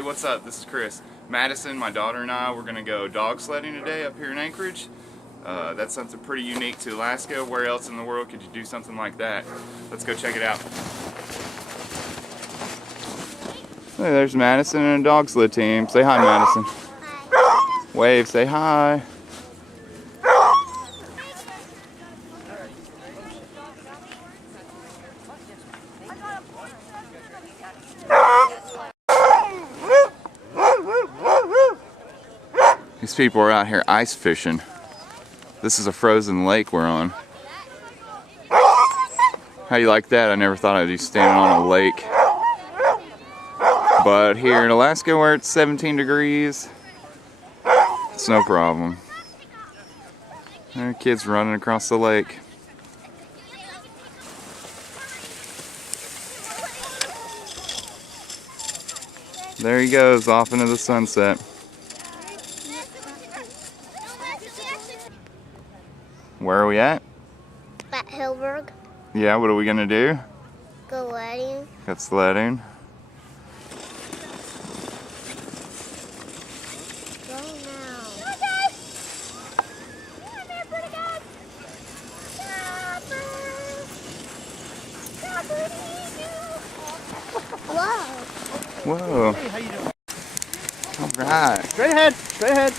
Hey, what's up? This is Chris. Madison, my daughter and I, we're going to go dog sledding today up here in Anchorage. That's something pretty unique to Alaska. Where else in the world could you do something like that? Let's go check it out. Hey, there's Madison and a dog sled team. Say hi, Madison. Hi. Wave, say hi. These people are out here ice fishing. This is a frozen lake we're on. How you like that? I never thought I'd be standing on a lake. But here in Alaska where it's 17 degrees, it's no problem. There are kids running across the lake. There he goes, off into the sunset. Where are we at? At Hillberg. Yeah, what are we gonna do? Go sledding. Go sledding. Go now. Whoa. Whoa. Hey, how you doing? All right. Straight ahead, straight ahead.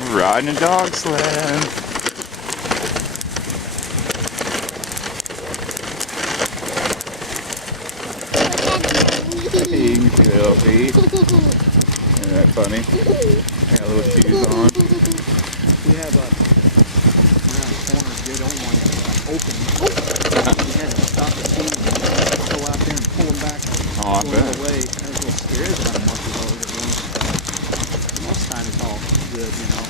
We're riding a dog sled. Hey, you can see their little feet. Isn't that funny? They got little shoes on. We have around the corner, good old one, open. We had to stop the team and go out there and pull them back. Oh, I bet. Away. That was a little scary. It was about a month ago that one stopped. Most time it's all good, you know.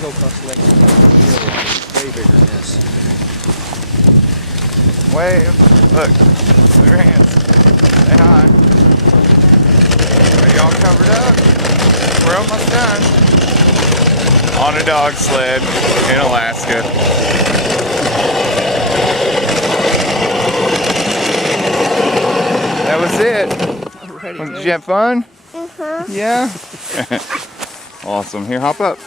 The whole bus collection is way bigger than this. Wave. Look. Move your hands. Say hi. Are y'all covered up? We're almost done. On a dog sled in Alaska. That was it. Did you have fun? Uh-huh. Yeah? Awesome. Here, hop up.